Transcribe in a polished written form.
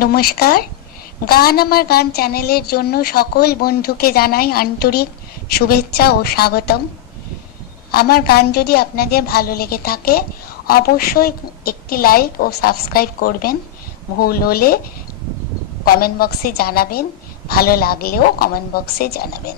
নমস্কার। গান আমার গান চ্যানেলের জন্য সকল বন্ধুকে জানাই আন্তরিক শুভেচ্ছা ও স্বাগতম। আমার গান যদি আপনাদের ভালো লেগে থাকে অবশ্যই একটি লাইক ও সাবস্ক্রাইব করবেন। ভুল হলে কমেন্ট বক্সে জানাবেন, ভালো লাগলেও কমেন্ট বক্সে জানাবেন।